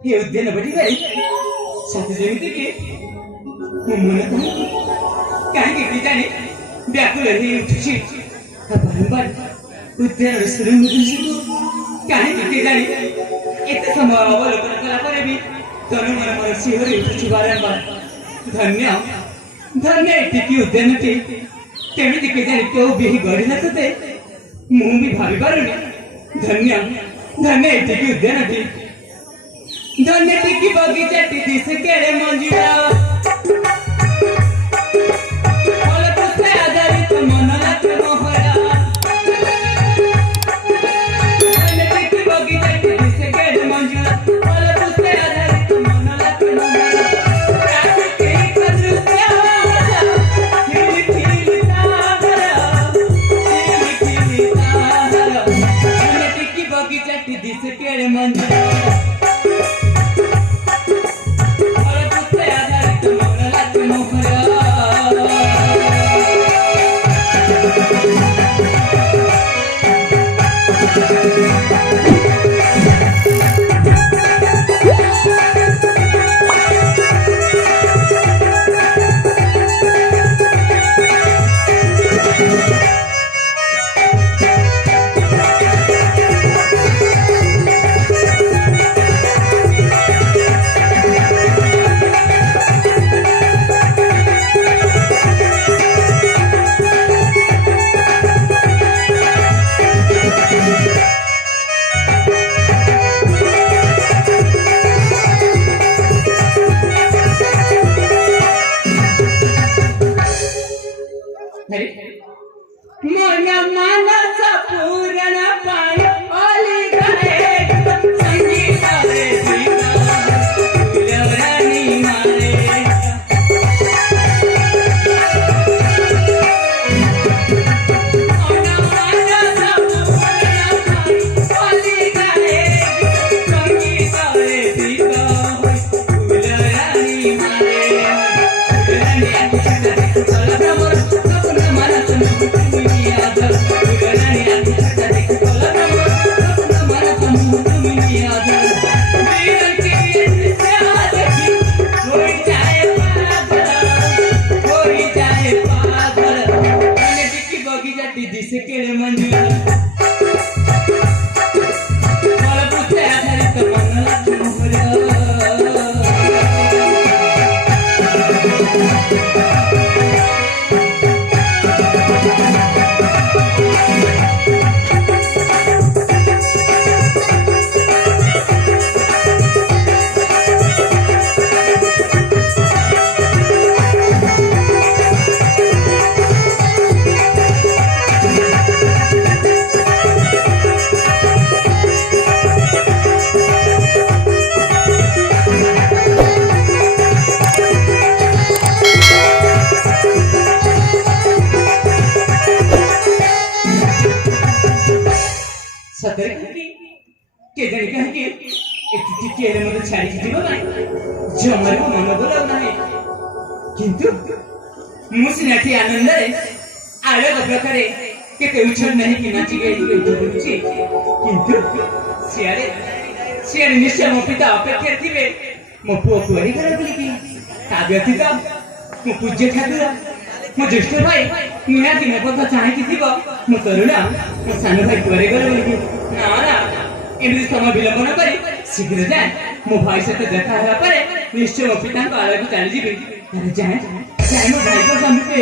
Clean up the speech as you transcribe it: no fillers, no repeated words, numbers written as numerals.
ये उद्यान बड़ी गई साथ जेमिति के मन काहे के जाने व्याकुल रही उठी बारंबार उद्यान सुरंग मुझे काहे के जाने एते समय अवलोकन कला पर भी तनु मन मन सिहरी उठी बारंबार धन्य धन्य एतिकी उद्यान के केमिति के जाने क्यों भी गड़ी न सते मुंह भी भारी बारुनी धन्य धन्य एतिकी उद्यान के धन्य टिकी बगीचा टिकी से केड़े मंजुला फल पुष्पे आधारित मनोरथ मोहरा धन्य टिकी बगीचा टिकी से केड़े मंजुला फल पुष्पे आधारित मनोरथ मोहरा रात के कदृश्य आजा खिली खिली तारा धन्य टिकी बगीचा टिकी से केड़े मंजुला किंतु मुझे आनंद आलोक प्रकार के उछल नहीं कि नाची गई किंतु सियारे ସିଆଡ଼େ ନିଶ୍ଚୟ ମୋ ପିତା ଅପେକ୍ଷାରେ ଥିବେ ମୋ ପୁଅ କୁଆଡ଼େ ଗଲା ବୋଲିକି। ତା ବ୍ୟତୀତ ମୋ ପୂଜ୍ୟ ଠାକୁର ମୋ ଜ୍ୟେଷ୍ଠ ଭାଇ ନିହାତି ମୋ କଥା ଚାହିଁକି ଥିବ ମୋ ତରୁଣ ମୋ ସାନ ଭାଇ କୁଆଡ଼େ ଗଲା ବୋଲିକି। ନା ନା ଏମିତି ସମୟ ବିଳମ୍ବ ନ କରି ଶୀଘ୍ର ଯାଏ ମୋ ଭାଇ ସହିତ ଦେଖା ହେବା ପରେ ନିଶ୍ଚୟ ମୋ ପିତାଙ୍କ ଆଡ଼କୁ ଚାଲିଯିବି। ଯାଏ ଯାଏ ମୋ ଭାଇଙ୍କ ସମିତେ